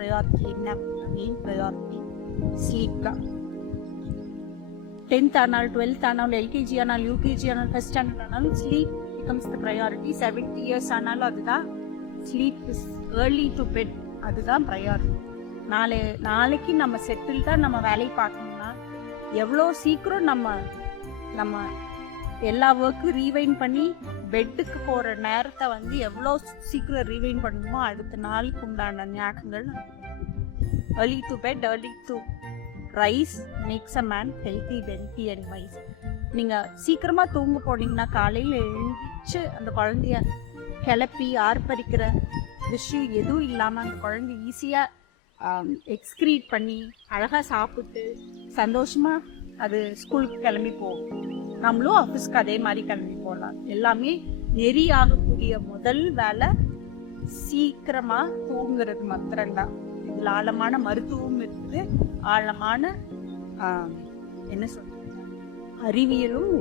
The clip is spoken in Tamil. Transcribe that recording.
ப்ரையாரிட்டி என்ன? மெயின் ப்ரையாரிட்டி ஸ்லீப் தான். 10th ஆனாலும் 12th ஆனாலும் எல்கேஜி ஆனாலும் யூகேஜி ஆனாலும் ஃபர்ஸ்ட் ஸ்டாண்டர்ட் ஆனாலும் sleep becomes the priority. 70 years ஆனாலும் அதுதான். Sleep is early to bed, அதுதான் ப்ரையாரிட்டி. நாளைக்கு நம்ம செட்டில்டாக நம்ம வேலையை பார்க்கணும்னா எவ்வளோ சீக்கிரம் நம்ம எல்லா ஒர்க்கும் ரீவைண்ட் பண்ணி பெட்டுக்கு போகிற நேரத்தை எவ்வளோ சீக்கிரம் ரீவைண்ட் பண்ணணுமோ அடுத்த நாளுக்கு உண்டான ஞாபகங்கள். Early to bed, early to rise makes a man healthy, wealthy and wise. நீங்கள் சீக்கிரமாக தூங்க போனீங்கன்னா காலையில் எழுந்திரிச்சு அந்த குழந்தைய கிளப்பி ஆர்ப்பரிக்கிற விஷயம் எதுவும் இல்லாமல் அந்த குழந்தை ஈஸியாக எக்ஸ்க்ரீட் பண்ணி அழகாக சாப்பிட்டு சந்தோஷமாக அது ஸ்கூலுக்கு கிளம்பி போகும். நம்மளும் ஆஃபீஸ்க்கு அதே மாதிரி கிளம்பி போகலாம். எல்லாமே நெறி ஆகக்கூடிய முதல் வேலை சீக்கிரமாக தூங்குறது மாத்திரம்தான். இதில் ஆழமான மருத்துவம் இருக்குது, ஆழமான என்ன சொல்றது அறிவியலும்